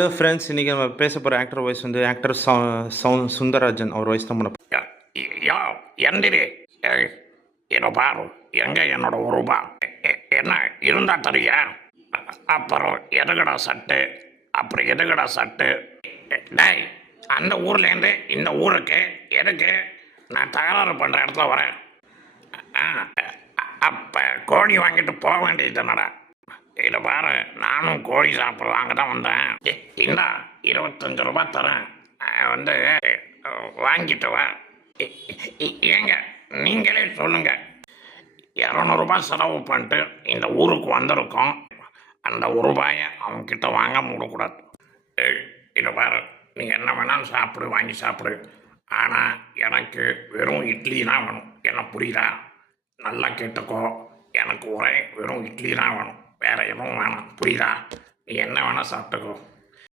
Hello friends, இன்றைக்கி நம்ம பேச போகிற ஆக்டர் வாய்ஸ் வந்து ஆக்டர் சுந்தரராஜன் அவர் வாய்ஸ் தான் பண்ண யோ எந்திரி. இதை பாரு, எங்க என்னோட ரூபா என்ன இருந்தா தெரியா? அப்புறம் எதுகடா சட்டு, அப்புறம் எதுகடா சட்டு? டேய், அந்த ஊர்லேருந்து இந்த ஊருக்கு எதுக்கு நான் தகராறு பண்ணுற இடத்துல வரேன்? அப்போ கோழி வாங்கிட்டு போக வேண்டியது தானடா. இதை பாரு, நானும் கோழி சாப்பிட்றாங்க தான் வந்தேன். இந்தா 25 ரூபா தரேன், வந்து வாங்கிட்டு வா. ஏங்க நீங்களே சொல்லுங்க, 200 ரூபாய் செலவு பண்ணிட்டு இந்த ஊருக்கு வந்திருக்கோம். அந்த 1 ரூபாயை அவங்கக்கிட்ட வாங்க முடியக்கூடாது. இதை பாரு, நீ என்ன வேணாலும் சாப்பிடு, வாங்கி சாப்பிடு. ஆனால் எனக்கு வெறும் இட்லி தான் வேணும். என்ன புரியுதா? நல்லா கேட்டுக்கோ, எனக்கு ஒரே வெறும் இட்லி தான் வேணும், வேற எதுவும் வேணாம். புரியுதா? நீ என்ன வேணால் சாப்பிட்டுக்கோ.